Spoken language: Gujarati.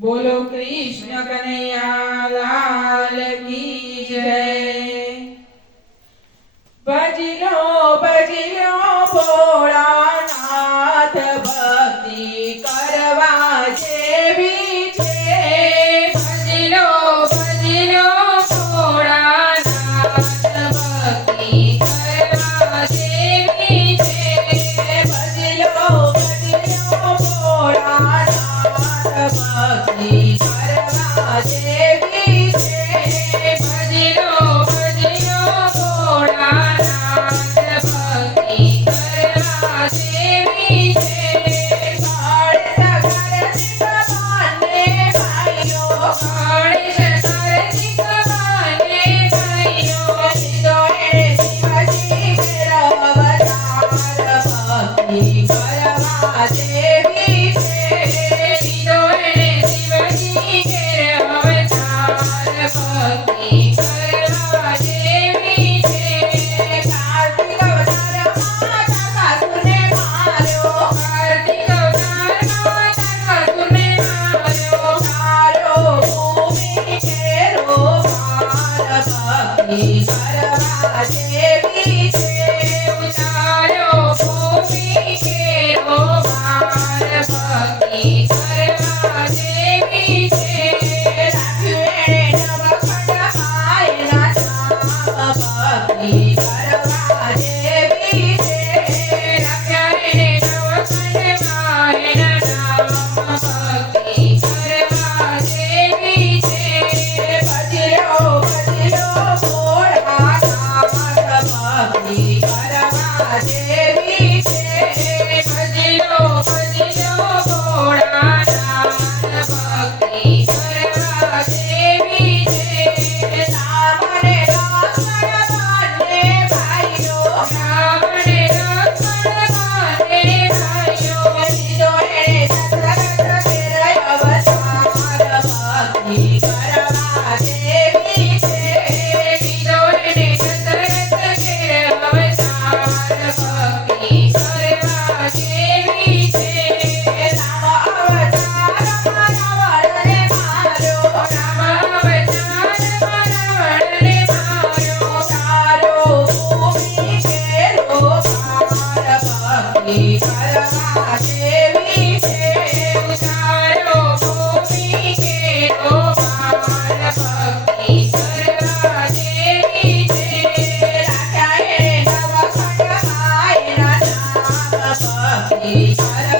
બોલો કૃષ્ણ કનૈયા લાલ કી જય. ભજલો ભજલો ભોળાનાથ ભક્તિ કરવા જેવી છે. You. Brasil. Hare